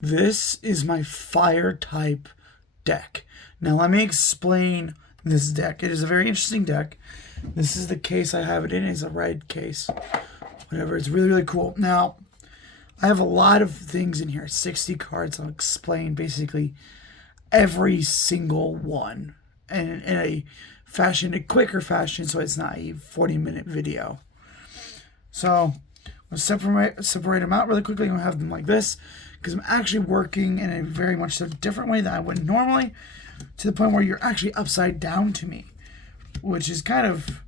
This is my fire type deck. Now let me explain this deck. It is a very interesting deck. This is the case I have it in. It's a red case. Whatever. It's really, really cool. Now, I have a lot of things in here. 60 cards. I'll explain basically every single one in a quicker fashion, so it's not a 40-minute video. So I'll separate them out really quickly. I'm going to have them like this because I'm actually working in a very much different way than I would normally, to the point where you're actually upside down to me, which is kind of,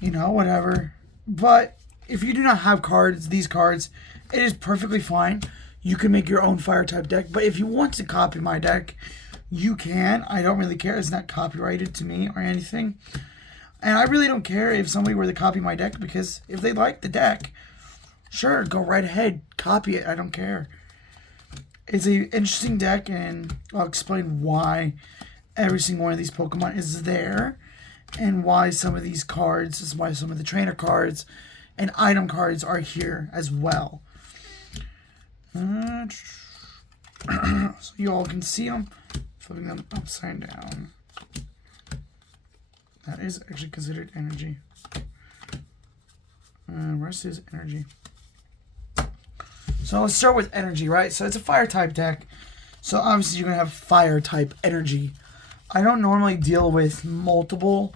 whatever. But if you do not have these cards, it is perfectly fine. You can make your own fire type deck. But if you want to copy my deck, you can. I don't really care. It's not copyrighted to me or anything. And I really don't care if somebody were to copy my deck, because if they like the deck, sure, go right ahead. Copy it. I don't care. It's an interesting deck, and I'll explain why every single one of these Pokemon is there, and why some of these cards, why some of the trainer cards and item cards are here as well. So you all can see them. Flipping them upside down. That is actually considered energy. Rest is energy. So let's start with energy, right? So it's a fire type deck. So obviously you're going to have fire type energy. I don't normally deal with multiple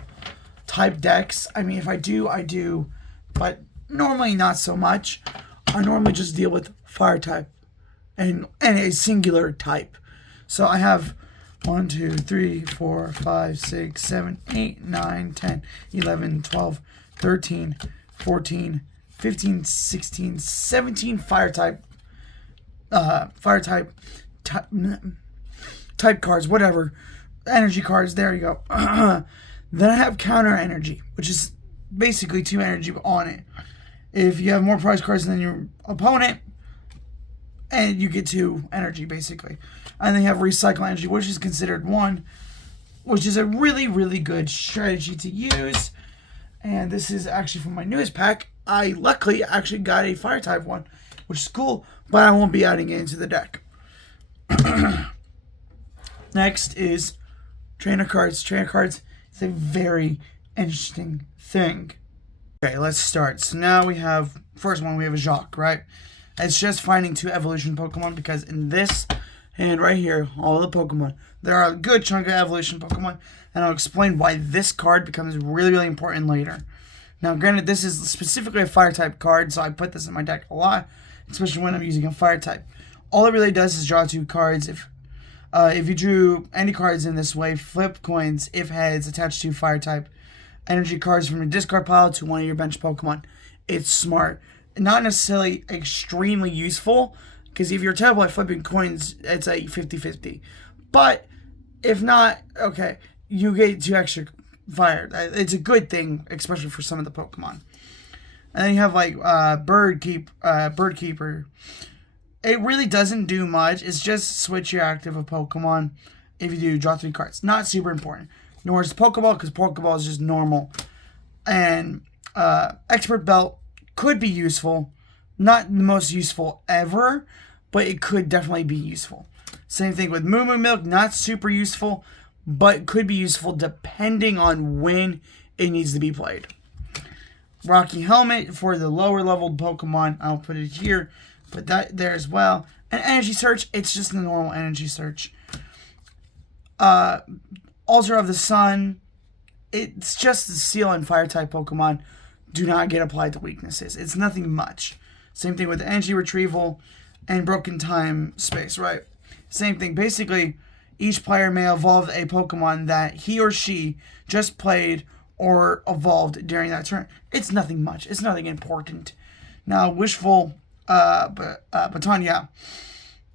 type decks. I mean, if I do, I do. But normally not so much. I normally just deal with fire type and a singular type. So I have 1, 2, 3, 4, 5, 6, 7, 8, 9, 10, 11, 12, 13, 14, 15, 16, 17 fire type cards, whatever. Energy cards, there you go. Then I have counter energy, which is basically 2 energy on it. If you have more prize cards than your opponent, and you get 2 energy, basically. And then you have recycle energy, which is considered 1, which is a really, really good strategy to use. And this is actually from my newest pack. I luckily actually got a fire type one, which is cool, but I won't be adding it into the deck. Next is trainer cards. Trainer cards is a very interesting thing. Okay, let's start. So now we have, first one, we have a Jacq, right? It's just finding 2 evolution Pokemon, because in this hand right here, all the Pokemon, there are a good chunk of evolution Pokemon, and I'll explain why this card becomes really, really important later. Now, granted, this is specifically a fire type card, so I put this in my deck a lot, especially when I'm using a fire type. All it really does is draw 2 cards. If you drew any cards in this way, flip coins if heads attached to fire type energy cards from your discard pile to one of your bench Pokemon. It's smart. Not necessarily extremely useful, because if you're terrible at flipping coins, it's a 50-50. But if not, okay, you get 2 extra fire. It's a good thing, especially for some of the Pokemon. And then you have like Bird Keeper. It really doesn't do much. It's just switch your active of Pokemon. If you do, draw 3 cards. Not super important. Nor is Pokeball, because Pokeball is just normal. And Expert Belt could be useful. Not the most useful ever, but it could definitely be useful. Same thing with Moo Moo Milk. Not super useful, but could be useful depending on when it needs to be played. Rocky Helmet for the lower leveled Pokemon. I'll put it here. Put that there as well. And Energy Search. It's just a normal Energy Search. Altar of the Sun. It's just the Steel and Fire type Pokemon do not get applied to weaknesses. It's nothing much. Same thing with Energy Retrieval and Broken Time Space, right? Same thing. Basically, each player may evolve a Pokemon that he or she just played or evolved during that turn. It's nothing much. It's nothing important. Now, Wishful Baton, yeah.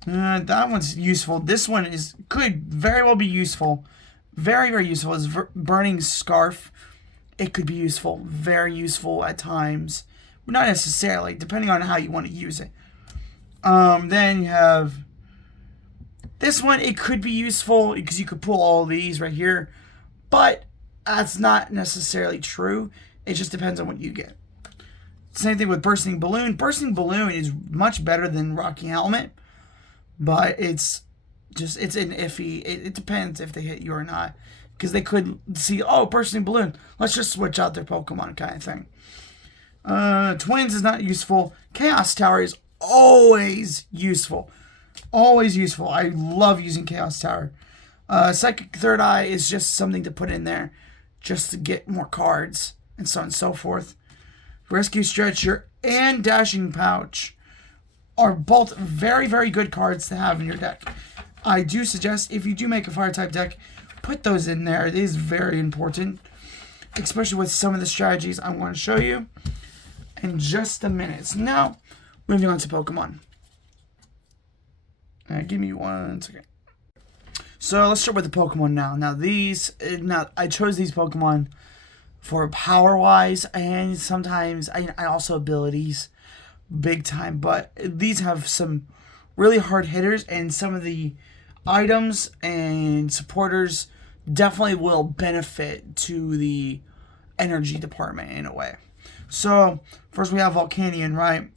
That one's useful. This one could very well be useful. Very, very useful. Is Burning Scarf. It could be useful. Very useful at times. But not necessarily, depending on how you want to use it. Then you have this one. It could be useful because you could pull all these right here. But that's not necessarily true. It just depends on what you get. Same thing with Bursting Balloon. Bursting Balloon is much better than Rocky Helmet, but it's an iffy. It depends if they hit you or not, because they could see, oh, bursting balloon, let's just switch out their Pokemon kind of thing. Twins is not useful. Chaos Tower is always useful. Always useful. I love using Chaos Tower. Psychic Third Eye is just something to put in there just to get more cards and so on and so forth. Rescue Stretcher and Dashing Pouch are both very, very good cards to have in your deck. I do suggest, if you do make a Fire-type deck, put those in there. It is very important, especially with some of the strategies I want to show you in just a minute. So now, moving on to Pokemon. Give me 1 second. So let's start with the Pokemon now. Now I chose these Pokemon for power-wise, and sometimes I also abilities, big time. But these have some really hard hitters, and some of the items and supporters definitely will benefit to the energy department in a way. So first we have Volcanion, right?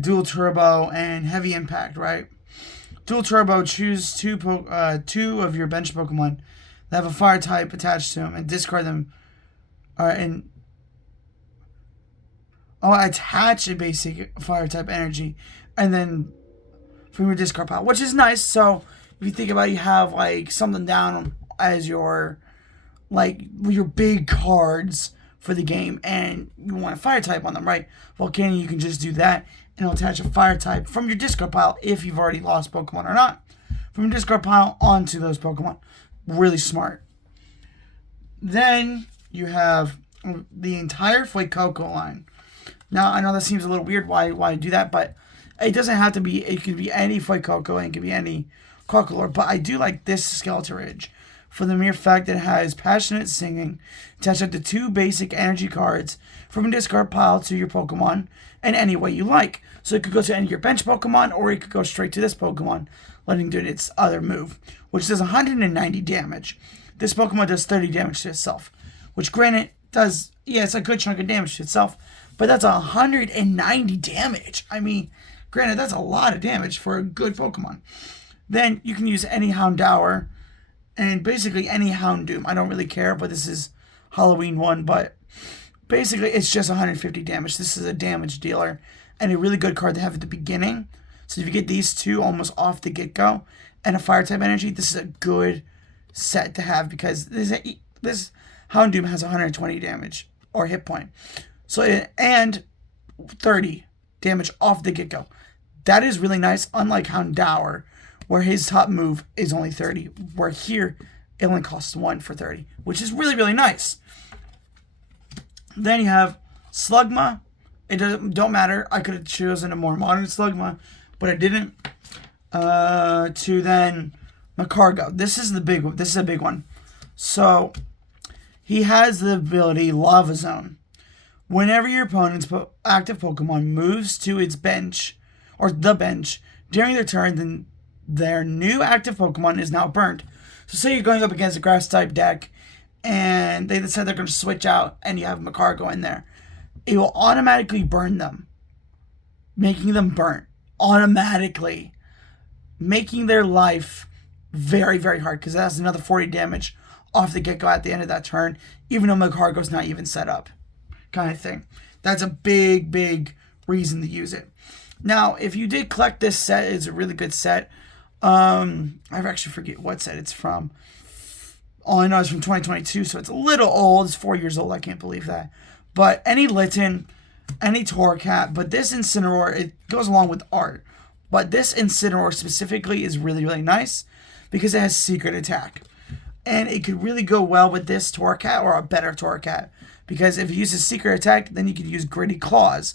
Dual Turbo and Heavy Impact, right? Dual Turbo, choose two of your bench Pokemon that have a fire type attached to them and discard them. Attach a basic fire type energy, and then from your discard pile, which is nice. So if you think about it, you have like something down as your big cards for the game, and you want a fire type on them, right? Volcanion, you can just do that, and it'll attach a fire type from your discard pile if you've already lost Pokemon or not. From your discard pile onto those Pokemon. Really smart. Then you have the entire Fuecoco line. Now, I know that seems a little weird why do that, but it doesn't have to be. It could be any Fuecoco, and it could be any Crocalor. But I do like this Skeletorage for the mere fact that it has Passionate Singing, attached up to 2 basic energy cards from a discard pile to your Pokemon in any way you like. So it could go to any of your bench Pokemon, or it could go straight to this Pokemon, letting it do its other move, which does 190 damage. This Pokemon does 30 damage to itself, which granted does, it's a good chunk of damage to itself, but that's 190 damage. I mean, granted, that's a lot of damage for a good Pokemon. Then you can use any Houndour and basically any Houndoom. I don't really care, but this is Halloween one, but basically it's just 150 damage. This is a damage dealer and a really good card to have at the beginning. So if you get these two almost off the get-go and a fire type energy, this is a good set to have, because this Houndoom has 120 damage or hit point. So and 30 damage off the get-go. That is really nice, unlike Houndour, where his top move is only 30, where here it only costs 1 for 30, which is really, really nice. Then you have Slugma. It don't matter. I could have chosen a more modern Slugma, but I didn't. To then Magcargo. This is a big one. So he has the ability Lava Zone. Whenever your opponent's active Pokemon moves to its bench, or the bench, during their turn, then their new active Pokemon is now burnt. So say you're going up against a Grass-type deck, and they decide they're going to switch out, and you have Magcargo in there. It will automatically burn them, making them burnt. Automatically. Making their life very, very hard, because that's another 40 damage off the get-go at the end of that turn, even though Magcargo's not even set up. Kind of thing. That's a big, big reason to use it. Now, if you did collect this set, it's a really good set. I actually forget what set it's from. All I know is from 2022, so it's a little old. It's 4 years old. I can't believe that. But any Litten, any Torracat, but this Incineroar, it goes along with art. But this Incineroar specifically is really, really nice because it has Secret Attack. And it could really go well with this Torracat or a better Torracat. Because if it uses Secret Attack, then you could use Gritty Claws.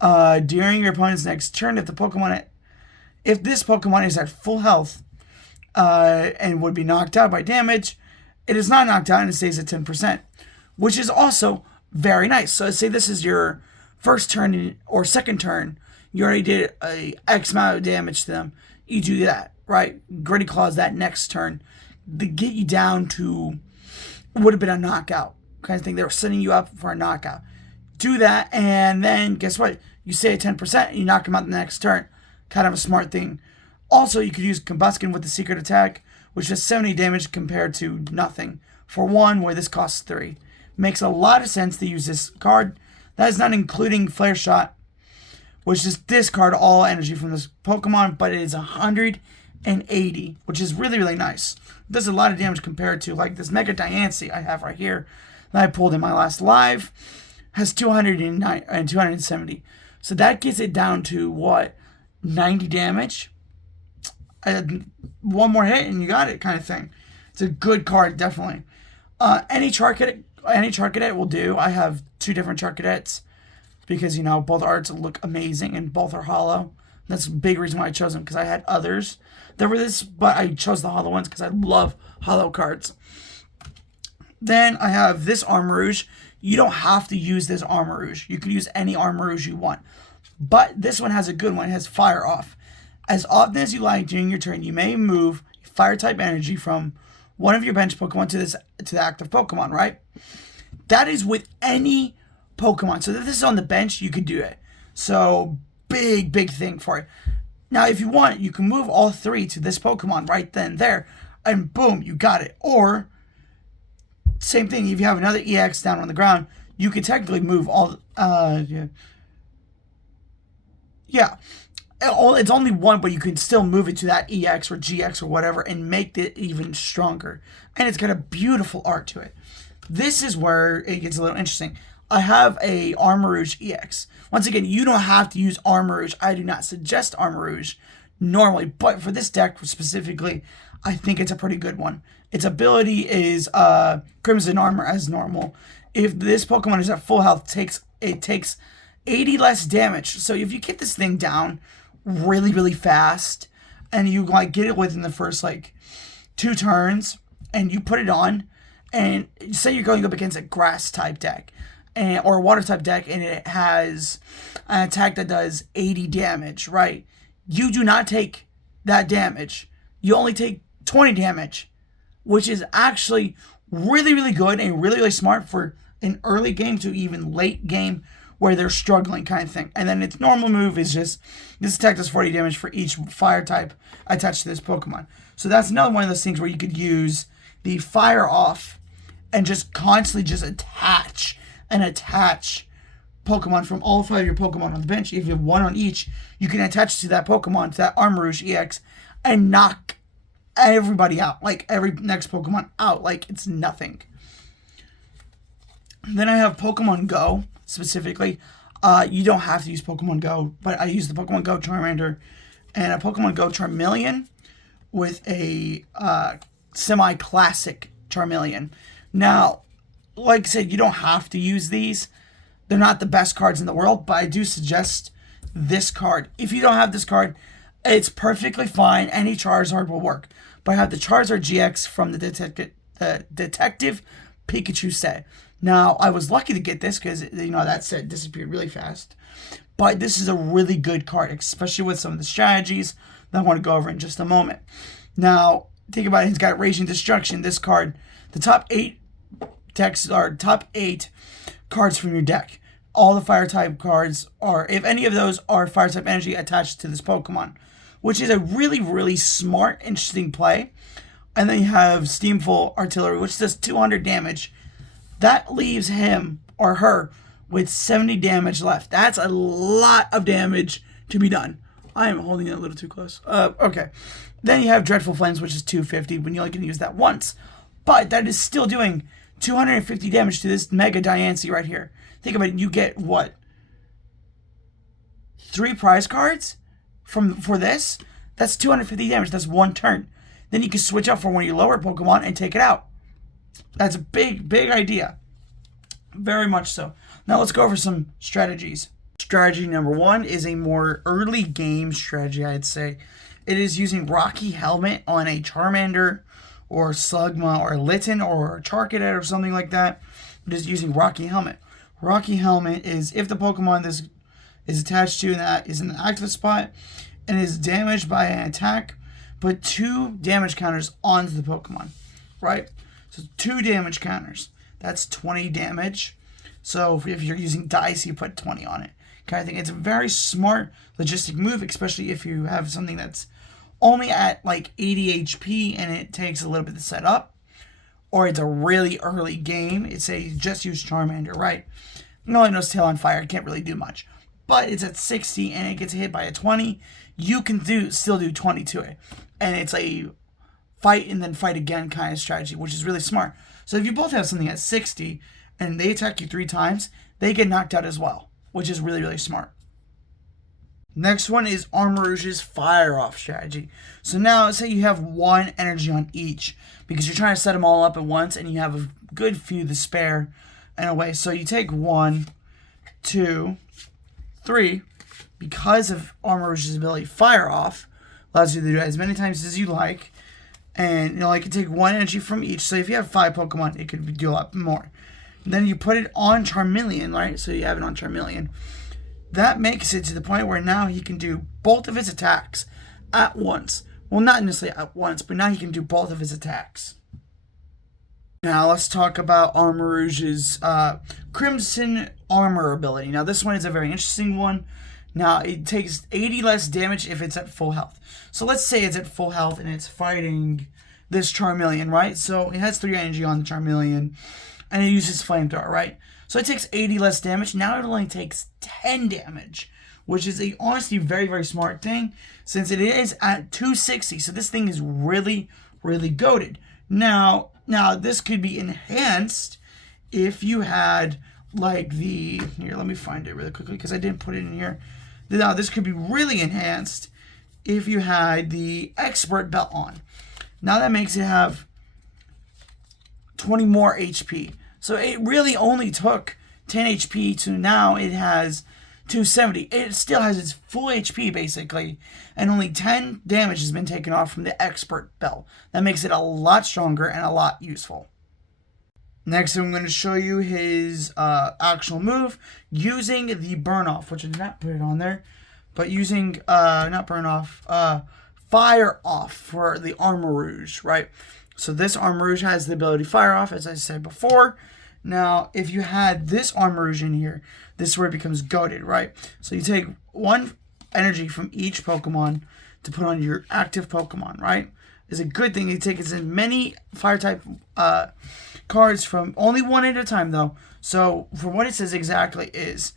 During your opponent's next turn, if this Pokemon is at full health and would be knocked out by damage, it is not knocked out and it stays at 10%, which is also very nice. So say this is your first turn or second turn, you already did a X amount of damage to them. You do that, right? Gritty Claws that next turn to get you down to would have been a knockout kind of thing. They were setting you up for a knockout. Do that, and then guess what? You stay at 10%, and you knock them out the next turn. Kind of a smart thing. Also, you could use Combuskin with the secret attack, which does 70 damage compared to nothing for 1, where this costs 3. Makes a lot of sense to use this card. That is not including Flare Shot, which is discard all energy from this Pokemon, but it is 180, which is really, really nice. It does a lot of damage compared to like this Mega Diancie I have right here that I pulled in my last live. Has 209 and 270. So that gets it down to what? 90 damage? One more hit and you got it, kind of thing. It's a good card, definitely. Any Charcadet will do. I have 2 different Charcadets because, you know, both arts look amazing and both are hollow. That's a big reason why I chose them, because I had others that were this, but I chose the hollow ones because I love hollow cards. Then I have this Armarouge. You don't have to use this Armarouge. You can use any Armarouge you want. But this one has a good one. It has Fire Off. As often as you like during your turn, you may move Fire-type energy from one of your bench Pokemon to the active Pokemon, right? That is with any Pokemon. So if this is on the bench, you could do it. So big thing for it. Now, if you want, you can move all 3 to this Pokemon right then and there, and boom, you got it. Or same thing, if you have another EX down on the ground, you could technically move all, it's only 1, but you can still move it to that EX or GX or whatever and make it even stronger. And it's got a beautiful art to it. This is where it gets a little interesting. I have a Armarouge EX. Once again, you don't have to use Armarouge. I do not suggest Armarouge normally, but for this deck specifically, I think it's a pretty good one. Its ability is Crimson Armor as normal. If this Pokemon is at full health, it takes 80 less damage. So if you get this thing down really fast, and you like get it within the first like 2 turns, and you put it on, and say you're going up against a grass type deck, or a water type deck, and it has an attack that does 80 damage, right? You do not take that damage. You only take 20 damage, which is actually really good and really smart for an early game to even late game where they're struggling, kind of thing. And then its normal move is just, this attack does 40 damage for each fire type attached to this Pokemon. So that's another one of those things where you could use the Fire Off and just constantly just attach Pokemon from all 5 of your Pokemon on the bench. If you have 1 on each, you can attach to that Pokemon, to that Armarouge EX, and knock everybody out, like every next Pokemon out, like it's nothing. Then I have Pokemon Go, specifically. You don't have to use Pokemon Go, but I use the Pokemon Go Charmander and a Pokemon Go Charmeleon with a semi-classic Charmeleon. Now, like I said, you don't have to use these. They're not the best cards in the world, but I do suggest this card. If you don't have this card, it's perfectly fine. Any Charizard will work. But I have the Charizard GX from the Detective Pikachu set. Now, I was lucky to get this because, you know, that set disappeared really fast. But this is a really good card, especially with some of the strategies that I want to go over in just a moment. Now, think about it. It's got Raging Destruction. This card, the top 8 decks are top 8 cards from your deck. All the fire type cards are, if any of those are fire type energy attached to this Pokemon, which is a really smart, interesting play. And then you have Steamful Artillery, which does 200 damage. That leaves him or her with 70 damage left. That's a lot of damage to be done. I am holding it a little too close. Okay. Then you have Dreadful Flames, which is 250 when you only can use that once. But that is still doing 250 damage to this Mega Diancie right here. Think about it. You get, what? 3 prize cards for this? That's 250 damage. That's 1 turn. Then you can switch out for one of your lower Pokemon and take it out. That's a big idea. Very much so. Now let's go over some strategies. Strategy number 1 is a more early game strategy, I'd say. It is using Rocky Helmet on a Charmander or Slugma or Litten or Charcadet or something like that. It is using Rocky Helmet. Rocky Helmet is if the Pokemon this is attached to that is in an active spot and is damaged by an attack, put 2 damage counters onto the Pokemon, right? So 2 damage counters. That's 20 damage. So if you're using dice, you put 20 on it. Kind of thing. It's a very smart logistic move, especially if you have something that's only at like 80 HP and it takes a little bit to set up, or it's a really early game, it's a just use Charmander, right? No one knows Tail on Fire, it can't really do much. But it's at 60 and it gets hit by a 20, you can still do 20 to it. And it's a fight and then fight again kind of strategy, which is really smart. So if you both have something at 60 and they attack you 3 times, they get knocked out as well, which is really, really smart. Next one is Armarouge's Fire Off strategy. So now, let's say you have 1 energy on each, because you're trying to set them all up at once, and you have a good few to spare in a way. So you take 1, 2, 3, because of Armarouge's ability, Fire Off allows you to do it as many times as you like, and you can take 1 energy from each. So if you have 5 Pokemon, it could do a lot more. And then you put it on Charmeleon, right? So you have it on Charmeleon. That makes it to the point where now he can do both of his attacks at once. Well, not necessarily at once, but now he can do both of his attacks. Now let's talk about Armarouge's Crimson Armor ability. Now this one is a very interesting one. Now it takes 80 less damage if it's at full health. So let's say it's at full health and it's fighting this Charmeleon, right? So it has 3 energy on the Charmeleon and it uses Flamethrower, right? So it takes 80 less damage. Now it only takes 10 damage, which is a honestly very, very smart thing since it is at 260. So this thing is really, really goated. Now this could be enhanced if you had like here, let me find it really quickly because I didn't put it in here. Now this could be really enhanced if you had the Expert Belt on. Now that makes it have 20 more HP. So it really only took 10 HP to now it has 270. It still has its full HP basically, and only 10 damage has been taken off from the Expert Belt. That makes it a lot stronger and a lot useful. Next, I'm going to show you his actual move using the Burn Off, which I did not put it on there, but using, not Burn Off, Fire Off for the Armarouge, right? So this Armarouge has the ability Fire Off, as I said before. Now, if you had this Armarouge in here, this is where it becomes goated, right? So you take 1 energy from each Pokemon to put on your active Pokemon, right? It's a good thing. You take as many Fire-type cards from only 1 at a time, though. So, for what it says exactly is,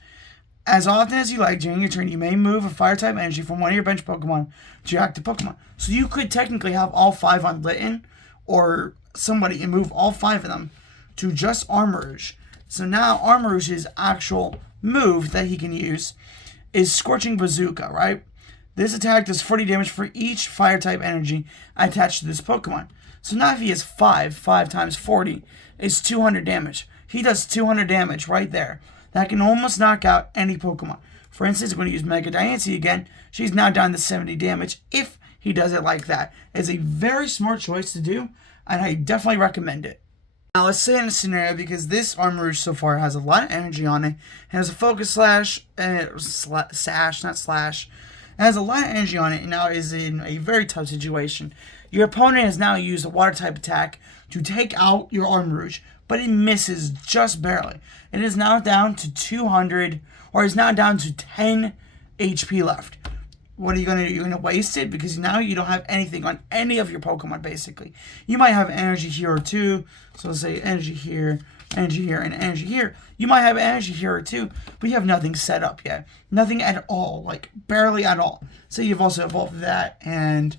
as often as you like during your turn, you may move a Fire-type energy from one of your bench Pokemon to your active Pokemon. So you could technically have all 5 on Litten, or somebody, and move all 5 of them to just Armarouge. So now Armarouge's actual move that he can use is Scorching Bazooka, right? This attack does 40 damage for each Fire-type energy attached to this Pokemon. So now if he has 5 times 40 is 200 damage. He does 200 damage right there. That can almost knock out any Pokemon. For instance, when you use Mega Diancie again, she's now down to 70 damage if he does it like that. It's a very smart choice to do, and I definitely recommend it. Now let's say in a scenario, because this Armarouge so far has a lot of energy on it, and has a Focus Sash, not Slash, it has a lot of energy on it, and now is in a very tough situation. Your opponent has now used a Water type attack to take out your Armarouge, but it misses just barely. It is now down to 200, or is now down to 10 HP left. What are you going to do? You're going to waste it because now you don't have anything on any of your Pokemon, basically. You might have energy here or 2. So let's say energy here, and energy here. You might have energy here or 2, but you have nothing set up yet. Nothing at all, like barely at all. So you've also evolved that, and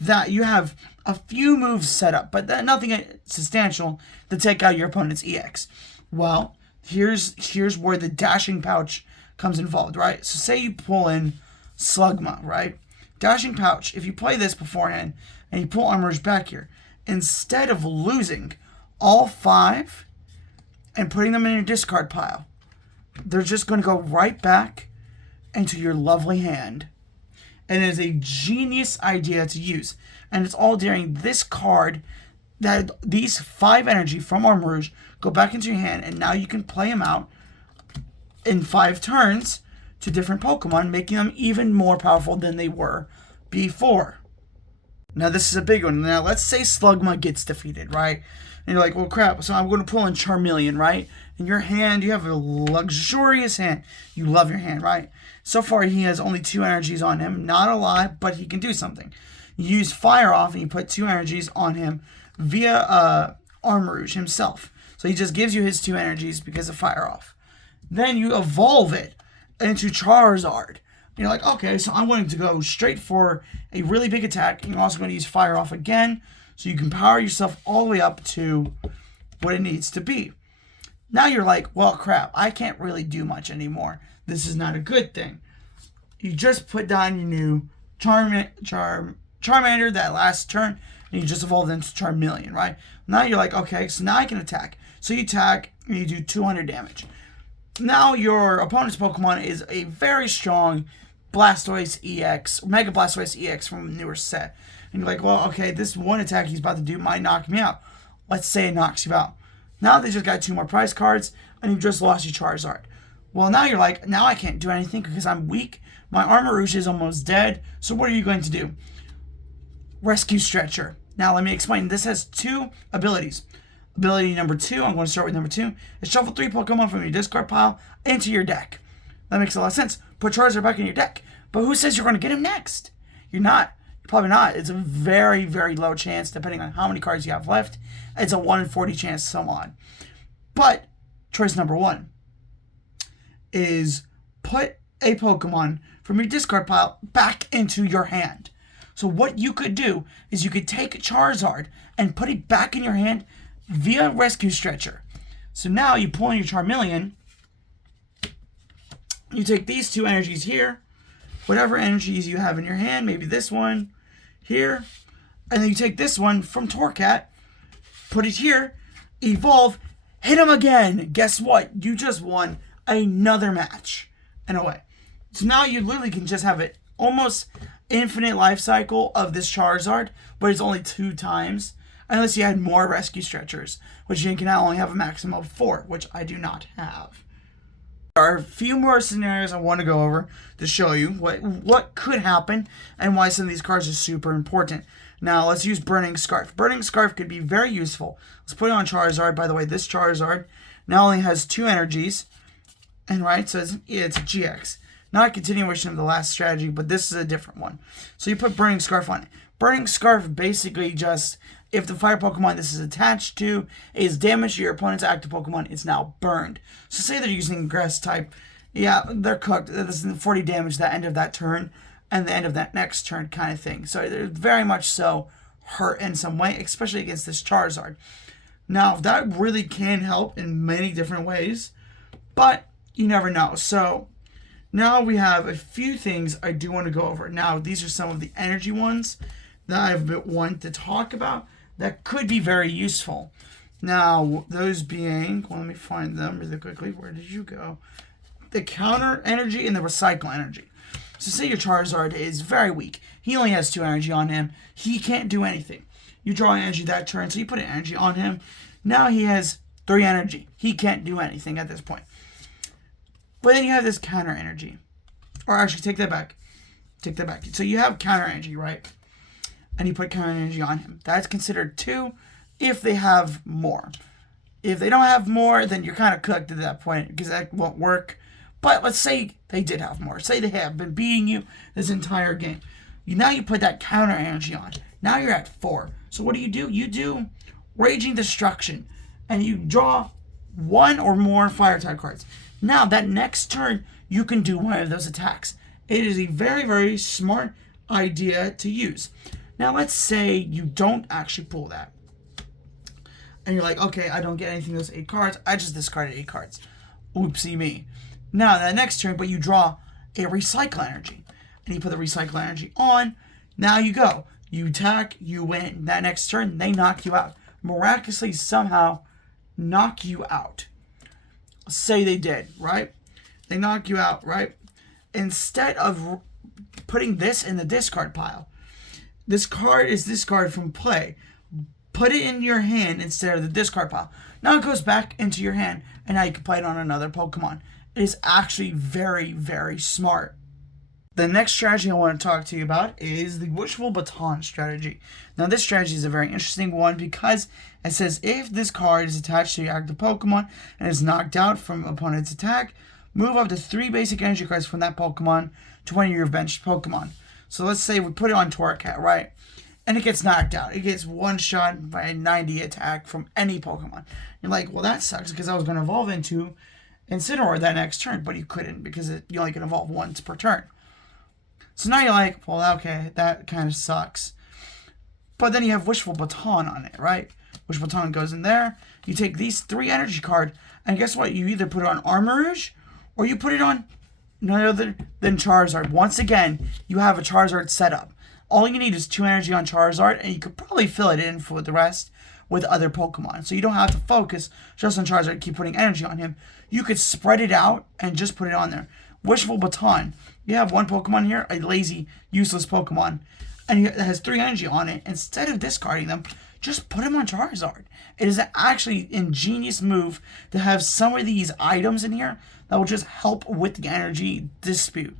that you have a few moves set up, but nothing substantial to take out your opponent's EX. Well, here's where the Dashing Pouch comes involved, right? So say you pull in Slugma, right? Dashing Pouch, if you play this beforehand and you pull Armarouge back here, instead of losing all 5 and putting them in your discard pile, they're just going to go right back into your lovely hand. And it is a genius idea to use. And it's all during this card that these 5 energy from Armarouge go back into your hand, and now you can play them out in 5 turns to different Pokemon, making them even more powerful than they were before. Now this is a big one. Now let's say Slugma gets defeated, right? And you're like, well, crap, so I'm going to pull in Charmeleon, right? In your hand, you have a luxurious hand. You love your hand, right? So far, he has only 2 energies on him. Not a lot, but he can do something. You use Fire Off, and you put 2 energies on him via Armarouge himself. So he just gives you his 2 energies because of Fire Off. Then you evolve it into Charizard. And you're like, okay, so I'm going to go straight for a really big attack. And you're also going to use Fire Off again, so you can power yourself all the way up to what it needs to be. Now you're like, well, crap, I can't really do much anymore. This is not a good thing. You just put down your new Charmander that last turn, and you just evolved into Charmeleon, right? Now you're like, okay, so now I can attack. So you attack, and you do 200 damage. Now your opponent's Pokemon is a very strong Blastoise EX, Mega Blastoise EX from a newer set. And you're like, well, okay, this one attack he's about to do might knock me out. Let's say it knocks you out. Now they just got 2 more prize cards, and you just lost your Charizard. Well, now you're like, now I can't do anything because I'm weak. My Armarouge is almost dead. So what are you going to do? Rescue Stretcher. Now let me explain. This has 2 abilities. Ability number 2, I'm going to start with number 2, is shuffle 3 Pokemon from your discard pile into your deck. That makes a lot of sense. Put Charizard back in your deck. But who says you're going to get him next? You're not. You're probably not. It's a very, very low chance, depending on how many cards you have left. It's a 1 in 40 chance, so on. But choice number 1 is put a Pokemon from your discard pile back into your hand. So what you could do is you could take Charizard and put it back in your hand via Rescue Stretcher. So now you pull in your Charmeleon. You take these 2 energies here, whatever energies you have in your hand, maybe this one here, and then you take this one from Torcat, put it here, evolve, hit him again. Guess what? You just won another match in a way. So now you literally can just have it almost infinite life cycle of this Charizard, but it's only 2 times. Unless you had more Rescue Stretchers, which you can now only have a maximum of 4, which I do not have. There are a few more scenarios I want to go over to show you what could happen and why some of these cards are super important. Now, let's use Burning Scarf. Burning Scarf could be very useful. Let's put it on Charizard. By the way, this Charizard now only has 2 energies, and right, so it's a GX. Not a continuation of the last strategy, but this is a different one. So you put Burning Scarf on it. Burning Scarf basically just, if the fire Pokemon this is attached to is damaged to your opponent's active Pokemon, it's now burned. So say they're using Grass type, yeah, they're cooked. This is 40 damage at the end of that turn and the end of that next turn kind of thing. So they're very much so hurt in some way, especially against this Charizard. Now, that really can help in many different ways, but you never know. So now we have a few things I do want to go over. Now, these are some of the energy ones that I want to talk about that could be very useful. Now, those being, well, let me find them really quickly. Where did you go? The counter energy and the recycle energy. So say your Charizard is very weak. He only has 2 energy on him. He can't do anything. You draw an energy that turn, so you put an energy on him. Now he has 3 energy. He can't do anything at this point. But then you have this counter energy. Or actually, take that back. Take that back. So you have counter energy, right? And you put counter energy on him. That's considered 2 if they have more. If they don't have more, then you're kind of cooked at that point because that won't work. But let's say they did have more. Say they have been beating you this entire game. Now you put that counter energy on. Now you're at 4. So what do? You do Raging Destruction. And you draw 1 or more fire type cards. Now that next turn, you can do one of those attacks. It is a very, very smart idea to use. Now let's say you don't actually pull that. And you're like, okay, I don't get anything of those 8 cards. I just discarded 8 cards. Oopsie me. Now that next turn, but you draw a recycle energy. And you put the recycle energy on. Now you go. You attack, you win. That next turn, they knock you out. Miraculously somehow knock you out. Say they did, right? They knock you out, right? Instead of putting this in the discard pile, this card is discarded from play. Put it in your hand instead of the discard pile. Now it goes back into your hand, and now you can play it on another Pokemon. It is actually very, very smart. The next strategy I want to talk to you about is the wishful baton strategy. Now this strategy is a very interesting one because it says if this card is attached to your active Pokemon and is knocked out from opponent's attack, move up to 3 basic energy cards from that Pokemon to one of your benched Pokemon. So let's say we put it on Torracat, right? And it gets knocked out. It gets one shot by a 90 attack from any Pokemon. You're like, well, that sucks because I was going to evolve into Incineroar that next turn, but you couldn't because you only can evolve once per turn. So now you're like, well, okay, that kind of sucks. But then you have Wishful Baton on it, right? Wishful Baton goes in there. You take these 3 energy cards, and guess what? You either put it on Armarouge, or you put it on none other than Charizard. Once again, you have a Charizard setup. All you need is 2 energy on Charizard, and you could probably fill it in for the rest with other Pokemon. So you don't have to focus just on Charizard and keep putting energy on him. You could spread it out and just put it on there. Wishful Baton. You have one Pokemon here, a lazy, useless Pokemon, and it has 3 energy on it. Instead of discarding them, just put him on Charizard. It is an actually ingenious move to have some of these items in here that will just help with the energy dispute.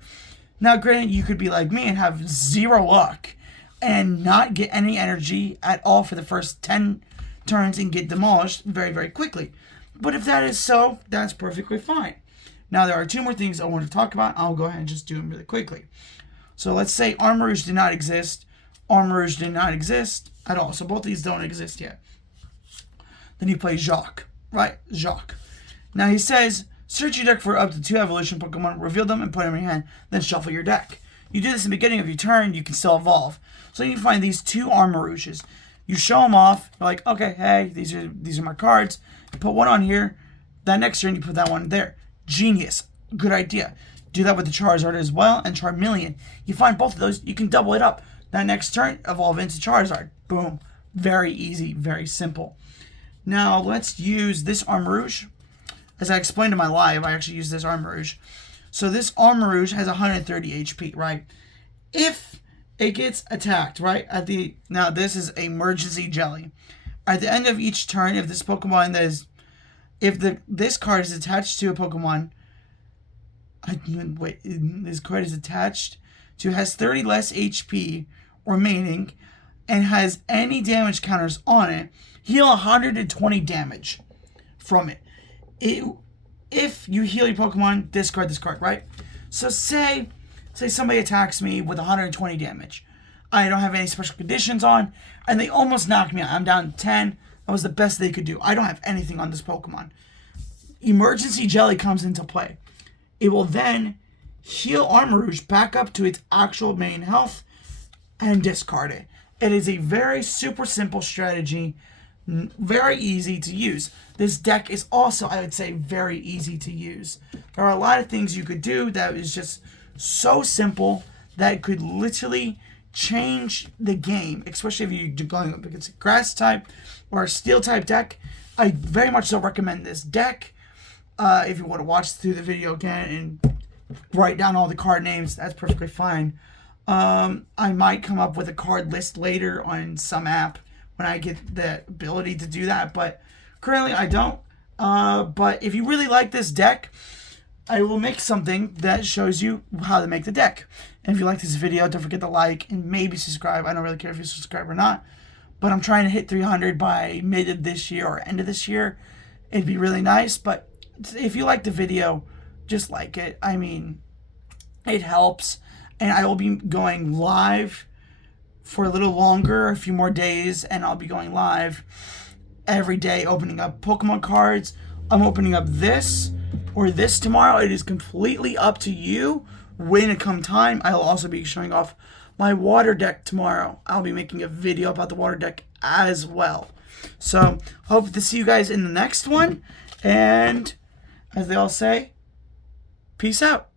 Now, granted, you could be like me and have 0 luck and not get any energy at all for the first 10 turns and get demolished very, very quickly. But if that is so, that's perfectly fine. Now, there are 2 more things I want to talk about. I'll go ahead and just do them really quickly. So let's say Armarouge did not exist. Armarouge did not exist at all. So both of these don't exist yet. Then you play Jacq, right? Jacq. Now he says, search your deck for up to 2 evolution Pokemon, reveal them, and put them in your hand. Then shuffle your deck. You do this in the beginning of your turn, you can still evolve. So you find these 2 Armarouges. You show them off. You're like, okay, hey, these are my cards. You put one on here. That next turn, you put that one there. Genius. Good idea. Do that with the Charizard as well and Charmeleon. You find both of those, you can double it up. That next turn, evolve into Charizard. Boom. Very easy, very simple. Now, let's use this Armarouge. As I explained in my live, I actually used this Armarouge. So this Armarouge has 130 HP, right? If it gets attacked, right? Now, this is Emergency Jelly. At the end of each turn, if this Pokemon that is... this card is attached to a Pokemon, this card is attached to, has 30 less HP remaining, and has any damage counters on it, heal 120 damage from it. If you heal your Pokemon, discard this card, right? So say somebody attacks me with 120 damage. I don't have any special conditions on, and they almost knocked me out. I'm down 10. That was the best they could do. I don't have anything on this Pokemon. Emergency Jelly comes into play. It will then heal Armarouge back up to its actual main health and discard it. It is a very super simple strategy, very easy to use. This deck is also, I would say, very easy to use. There are a lot of things you could do that is just so simple that could literally change the game, especially if you're going up against a grass type or a steel type deck. I very much so recommend this deck. If you want to watch through the video again and write down all the card names, that's perfectly fine. I might come up with a card list later on some app when I get the ability to do that, but currently I don't. But if you really like this deck, I will make something that shows you how to make the deck. And if you like this video, don't forget to like and maybe subscribe. I don't really care if you subscribe or not, but I'm trying to hit 300 by mid of this year or end of this year. It'd be really nice, but if you like the video, just like it. I mean, it helps. And I will be going live for a little longer, a few more days, and I'll be going live every day opening up Pokemon cards. I'm opening up this or this tomorrow. It is completely up to you when it comes time. I'll also be showing off my water deck tomorrow. I'll be making a video about the water deck as well. So, hope to see you guys in the next one. And as they all say, peace out.